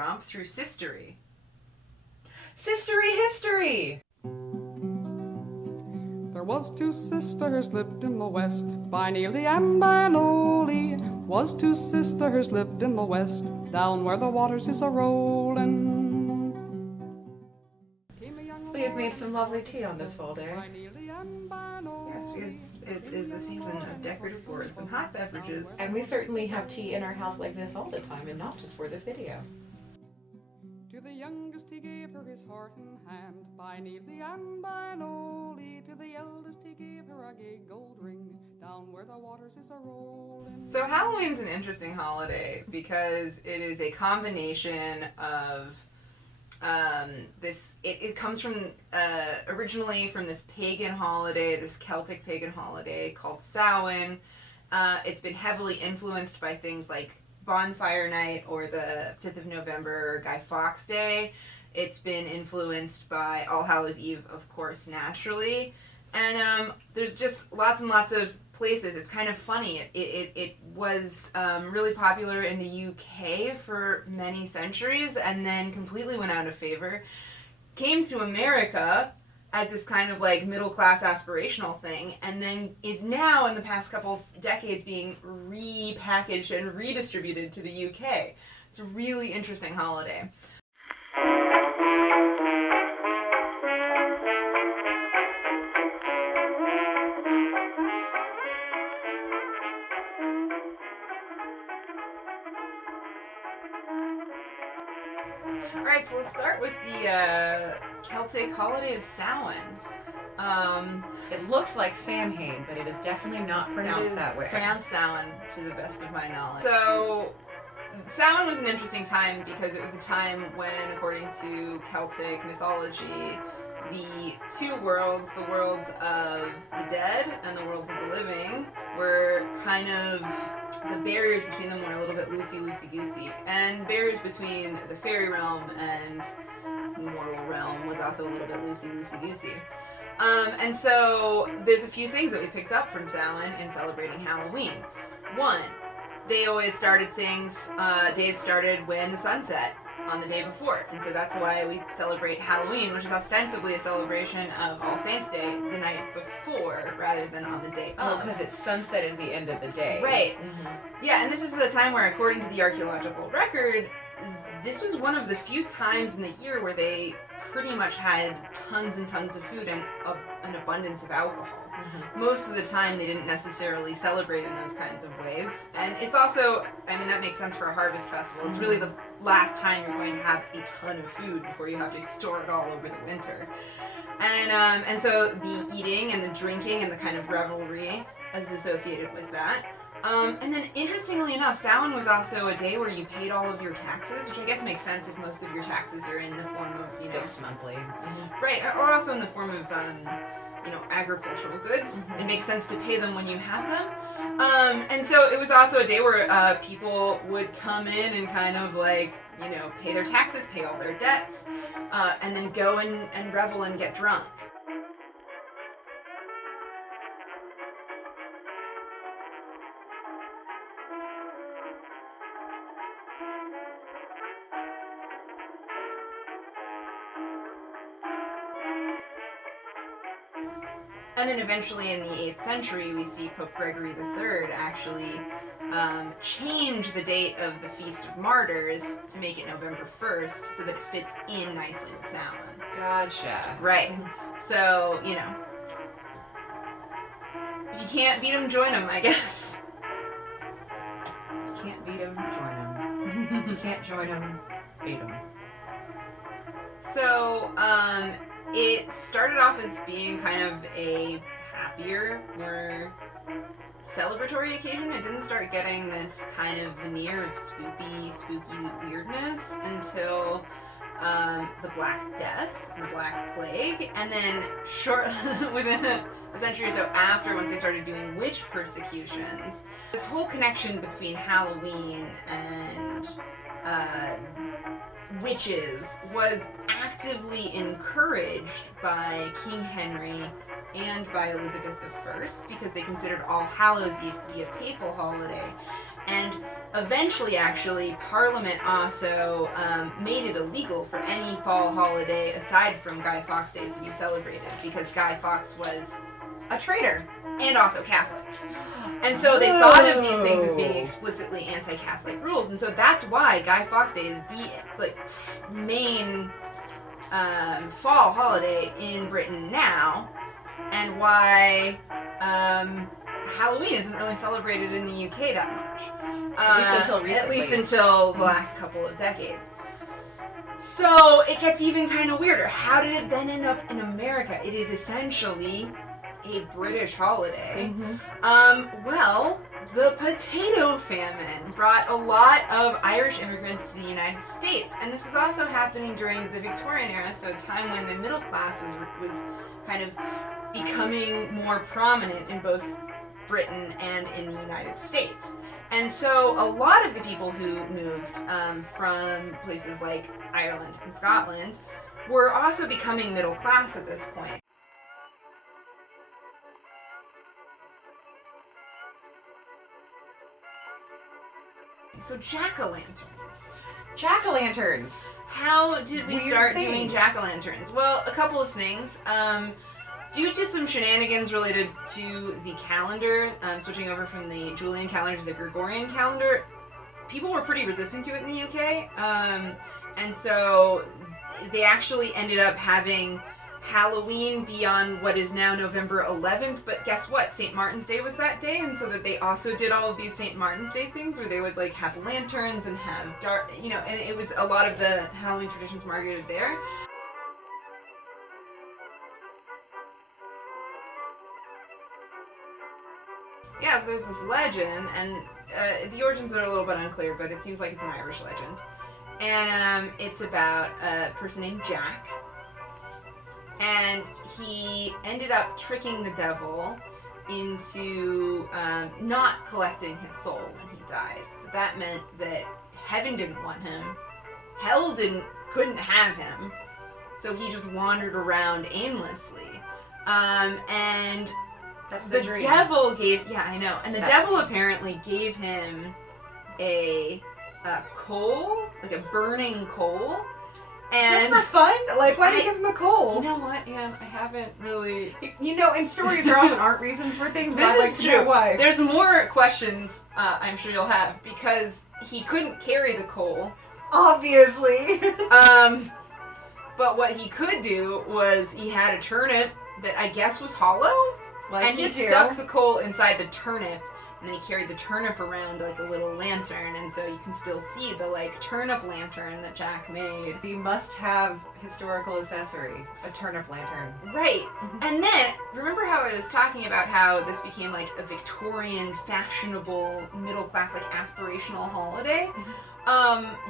Romp through sistery. Sistery history! There was two sisters lived in the west, by Neely and by Nolly. Was two sisters lived in the west, down where the waters is a-rollin'. We have made some lovely tea on this fall day. Yes, because it is a season of decorative gourds and hot beverages. And we certainly have tea in our house like this all the time, and not just for this video. To the youngest he gave her his heart and hand, by Neely and by Nolly. To the eldest he gave her a gay gold ring, down where the waters is a-rollin'. So Halloween's an interesting holiday because it is a combination of it comes from originally from this pagan holiday, this Celtic pagan holiday called Samhain. It's been heavily influenced by things like Bonfire Night or the 5th of November Guy Fawkes Day. It's been influenced by All Hallows Eve, of course, naturally. And there's just lots and lots of places. It's kind of funny. It was really popular in the UK for many centuries and then completely went out of favor. Came to America as this kind of like middle-class aspirational thing, and then is now in the past couple decades being repackaged and redistributed to the UK. It's a really interesting holiday. Alright, so let's start with the Celtic holiday of Samhain. It looks like Samhain, but it is definitely not pronounced that way. Pronounced Samhain, to the best of my knowledge. So, Samhain was an interesting time because it was a time when, according to Celtic mythology, the two worlds, the worlds of the dead and the worlds of the living, were kind of, the barriers between them were a little bit loosey-goosey. And barriers between the fairy realm and the mortal realm was also a little bit loosey-goosey. And so there's a few things that we picked up from Samhain in celebrating Halloween. One, they always started things, days started when the sun set on the day before. And so that's why we celebrate Halloween, which is ostensibly a celebration of All Saints' Day the night before rather than on the day of. Oh, because it's sunset is the end of the day. Right. Mm-hmm. Yeah, and this is a time where, according to the archaeological record, this was one of the few times in the year where they pretty much had tons and tons of food and an abundance of alcohol. Mm-hmm. Most of the time they didn't necessarily celebrate in those kinds of ways. And it's also, I mean, that makes sense for a harvest festival. It's really the last time you're going to have a ton of food before you have to store it all over the winter. And so the eating and the drinking and the kind of revelry is associated with that. And then, interestingly enough, Samhain was also a day where you paid all of your taxes, which I guess makes sense if most of your taxes are in the form of, 6 monthly. Mm-hmm. Right, or also in the form of, agricultural goods. Mm-hmm. It makes sense to pay them when you have them. And so it was also a day where people would come in and kind of pay their taxes, pay all their debts, and then go and revel and get drunk. And then eventually in the 8th century, we see Pope Gregory III actually change the date of the Feast of Martyrs to make it November 1st so that it fits in nicely with Samhain. Gotcha. Right. So, if you can't beat them, join them, I guess. You can't beat them, join them. You can't join them, beat them. So, it started off as being kind of a happier, more celebratory occasion. It didn't start getting this kind of veneer of spooky weirdness until the Black Death and the Black Plague, and then within a century or so after, once they started doing witch persecutions, this whole connection between Halloween and witches was actively encouraged by King Henry and by Elizabeth I because they considered All Hallows Eve to be a papal holiday. And eventually, actually, Parliament also made it illegal for any fall holiday aside from Guy Fawkes Day to be celebrated, because Guy Fawkes was A traitor. and also Catholic. And so they thought of these things as being explicitly anti-Catholic rules, and so that's why Guy Fawkes Day is the main fall holiday in Britain now, and why Halloween isn't really celebrated in the UK that much. At least until recently. At least until the last couple of decades. So it gets even kind of weirder. How did it then end up in America? It is essentially a British holiday. Well, the potato famine brought a lot of Irish immigrants to the United States, and this is also happening during the Victorian era, so a time when the middle class was kind of becoming more prominent in both Britain and in the United States. And so a lot of the people who moved from places like Ireland and Scotland were also becoming middle class at this point. So Jack-o'-lanterns. Jack-o'-lanterns. How did we Weird start things. doing jack-o'-lanterns? Well, a couple of things. Due to some shenanigans related to the calendar, switching over from the Julian calendar to the Gregorian calendar, people were pretty resistant to it in the UK. And so they actually ended up having Halloween be on what is now November 11th, but guess what? St. Martin's Day was that day, and so that they also did all of these St. Martin's Day things where they would like have lanterns and have dark, and it was a lot of the Halloween traditions migrated there. Yeah, so there's this legend, and the origins are a little bit unclear, but it seems like it's an Irish legend. And it's about a person named Jack. And he ended up tricking the devil into not collecting his soul when he died. But that meant that heaven didn't want him, hell couldn't have him, so he just wandered around aimlessly. And That's the dream. devil and the devil apparently gave him a coal, like a burning coal. And just for fun? Like, why do you give him a coal? You know what, Anne? I haven't really... And stories there often aren't reasons for things, but This I'd like is to true. know why. There's more questions I'm sure you'll have, because he couldn't carry the coal. Obviously. But what he could do was he had a turnip that I guess was hollow, and he stuck the coal inside the turnip, and then he carried the turnip around like a little lantern, and so you can still see the like turnip lantern that Jack made. The must-have historical accessory, a turnip lantern. Right. And then, remember how I was talking about how this became like a Victorian, fashionable, middle-class, like aspirational holiday?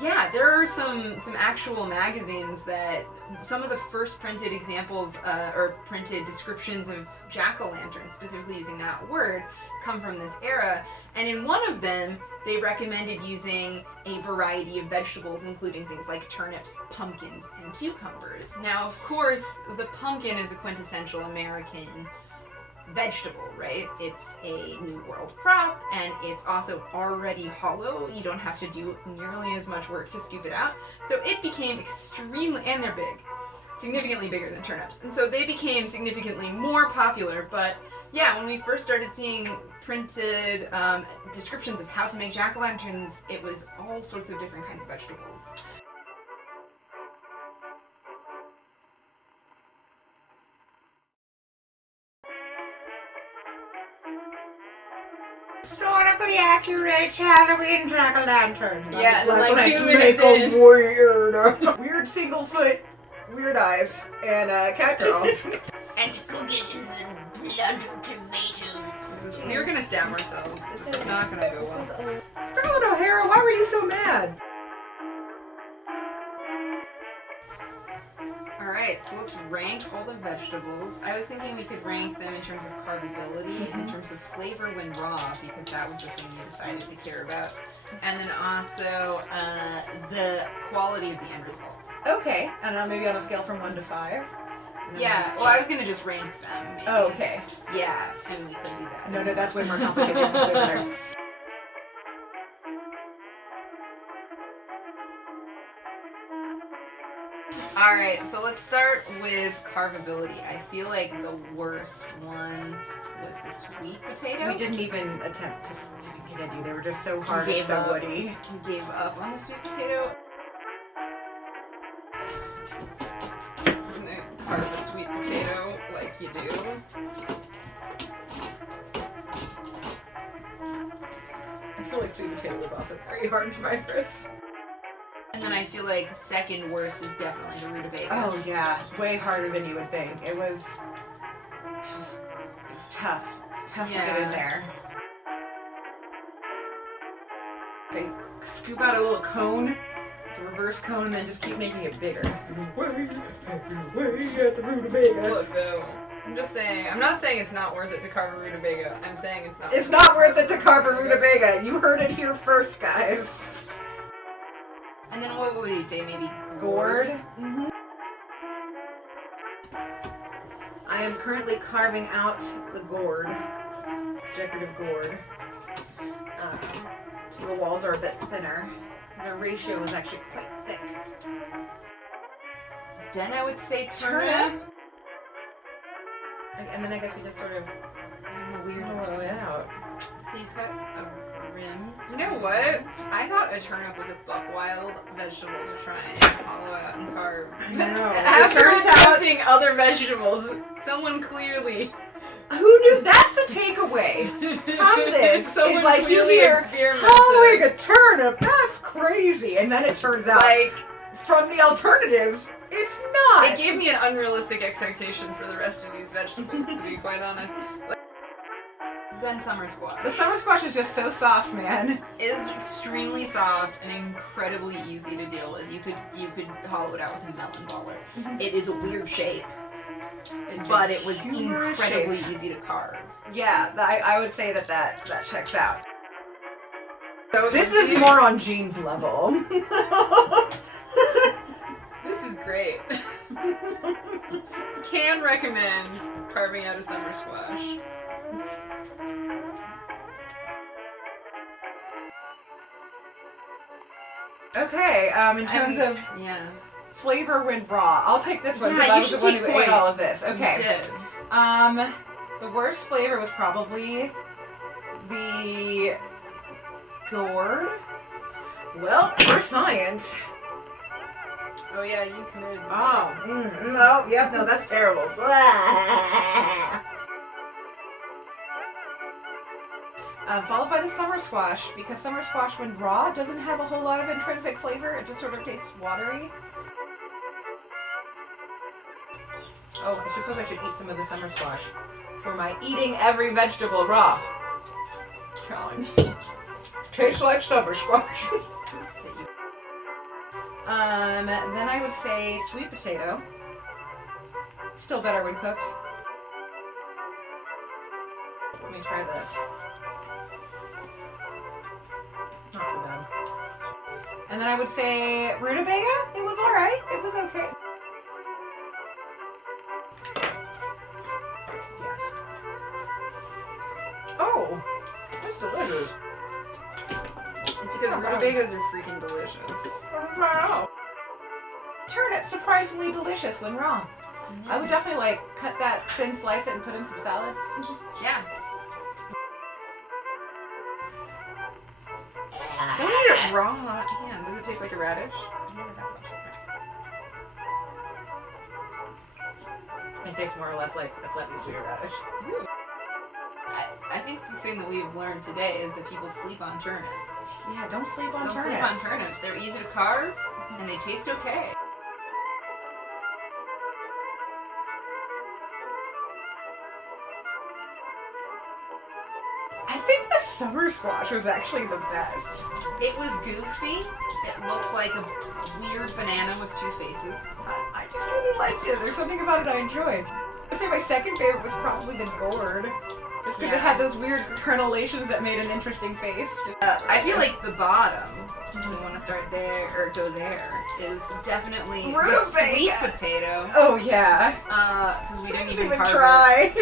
Yeah, there are some actual magazines that some of the first printed examples or printed descriptions of jack-o'-lanterns, specifically using that word, come from this era. And in one of them, they recommended using a variety of vegetables, including things like turnips, pumpkins, and cucumbers. Now, of course, the pumpkin is a quintessential American vegetable, right? It's a New World crop, and it's also already hollow. You don't have to do nearly as much work to scoop it out. So it became and they're big, significantly bigger than turnips. And so they became significantly more popular, but yeah, when we first started seeing printed descriptions of how to make jack-o'-lanterns, it was all sorts of different kinds of vegetables. Historically accurate Halloween jack-o'-lantern. Yeah, and then like let's 2 minutes in. weird. Weird single foot, weird eyes, and cat girl. And to cook it in the blood of tomatoes. We're gonna stab ourselves. This is not gonna go well. Scarlett O'Hara, why were you so mad? Alright, so let's rank all the vegetables. I was thinking we could rank them in terms of carvability, in terms of flavor when raw, because that was the thing we decided to care about. And then also the quality of the end result. Okay, and maybe on a scale from 1 to 5. Yeah, well, I was gonna just rank them. Maybe. Oh, okay. Yeah, I mean, we could do that. No, that's way more complicated. Just leave it there. Alright, so let's start with carvability. I feel like the worst one was the sweet potato. We didn't even attempt to get into. They were just so hard You and so gave up. woody. You gave up on the sweet potato. I'm gonna carve a sweet potato like you do. I feel like sweet potato was also very hard and fibrous. And then I feel like second worst is definitely the rutabaga. Oh yeah, way harder than you would think. It was just, it's tough. It's tough to get in there. They scoop out a little cone, the reverse cone, and then just keep making it bigger. Way at the rutabaga. Look though, I'm just saying, I'm not saying it's not worth it to carve a rutabaga. I'm saying it's not. It's not worth it to carve a rutabaga. You heard it here first, guys. And then what would you say? Maybe Gourd. Mm-hmm. I am currently carving out the gourd, decorative gourd. So the walls are a bit thinner. The ratio is actually quite thick. Then I would say turnip. And then I guess we just sort of weirdo it out. So you cut a rim. You know what? I thought a turnip was a buck-wild vegetable to try and hollow out and carve. I know. After attempting other vegetables, someone clearly... Who knew? That's a takeaway from this. Someone is like you clearly hear experimented. hollowing a turnip. That's crazy. And then it turns out, Like, from the alternatives, it's not. it gave me an unrealistic expectation for the rest of these vegetables, to be quite honest. Then summer squash. The summer squash is just so soft, man. It is extremely soft and incredibly easy to deal with. You could hollow it out with a melon baller. It is a weird shape, but it was incredibly easy to carve. Yeah, I would say that checks out. So This is more on Jean's level. This is great. Can recommend carving out a summer squash. Okay, in terms of yeah, flavor when raw, I'll take this one Yeah, because I you was the should one take who ate point. all of this. Okay. you did. The worst flavor was probably the gourd. Well, for science. Oh yeah, you committed. To Oh, no, yep, no, that's terrible. Blah. Followed by the summer squash, because summer squash when raw doesn't have a whole lot of intrinsic flavor, it just sort of tastes watery. Oh, I suppose I should eat some of the summer squash for my eating every vegetable raw challenge. Tastes like summer squash. Then I would say sweet potato. Still better when cooked. Let me try the... Not too bad. And then I would say rutabaga. It was alright. It was okay. Yes. Oh! That's delicious. It's because rutabagas are freaking delicious. Wow. Turnip surprisingly delicious when raw. I would definitely like cut that thin, slice it, and put in some salads. Yeah. Don't eat it raw. Man, does it taste like a radish? I've never had that. It tastes more or less like a slightly sweeter radish. I think the thing that we've learned today is that people sleep on turnips. Yeah, don't sleep on Don't turnips. sleep on turnips. They're easy to carve, and they taste okay. I think the summer squash was actually the best. It was goofy. It looked like a weird banana with two faces. I just really liked it. There's something about it I enjoyed. I'd say my second favorite was probably the gourd. Just because it had those weird crenellations that made an interesting face. I feel like the bottom, if we want to start there, or go there, is definitely the Rutabaga. sweet potato. Oh yeah. Because we didn't even carve try.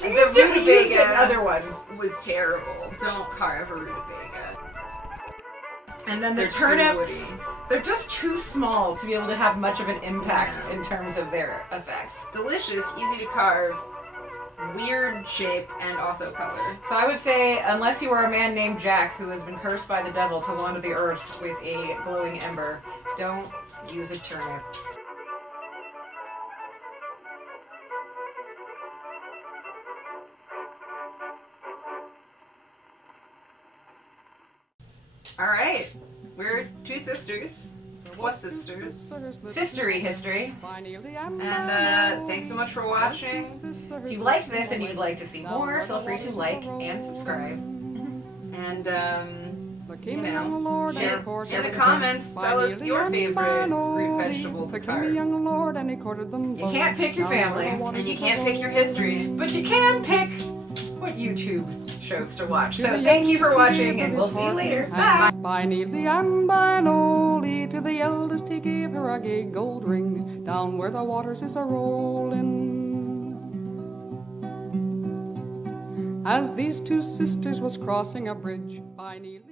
The We used it rutabaga in other ones. it. Was terrible. Don't carve a rutabaga. And then the They're too turnips. woody. They're just too small to be able to have much of an impact in terms of their effects. Delicious, easy to carve, weird shape, and also color. So I would say, unless you are a man named Jack who has been cursed by the devil to wander the earth with a glowing ember, don't use a turnip. Alright, we're two sisters. What sisters? Sistery history. And thanks so much for watching. If you liked this and you'd like to see more, feel free to like and subscribe. And, you know, in the comments, tell us your favorite root vegetable to carve. You can't pick your family, And you can't pick your history. but you can pick what YouTube shows to watch. So thank you for watching, and we'll see you later. Bye! By neatly and by lowly, to the eldest he gave her a gay gold ring, down where the waters is a rollin'. As these two sisters was crossing a bridge, by neatly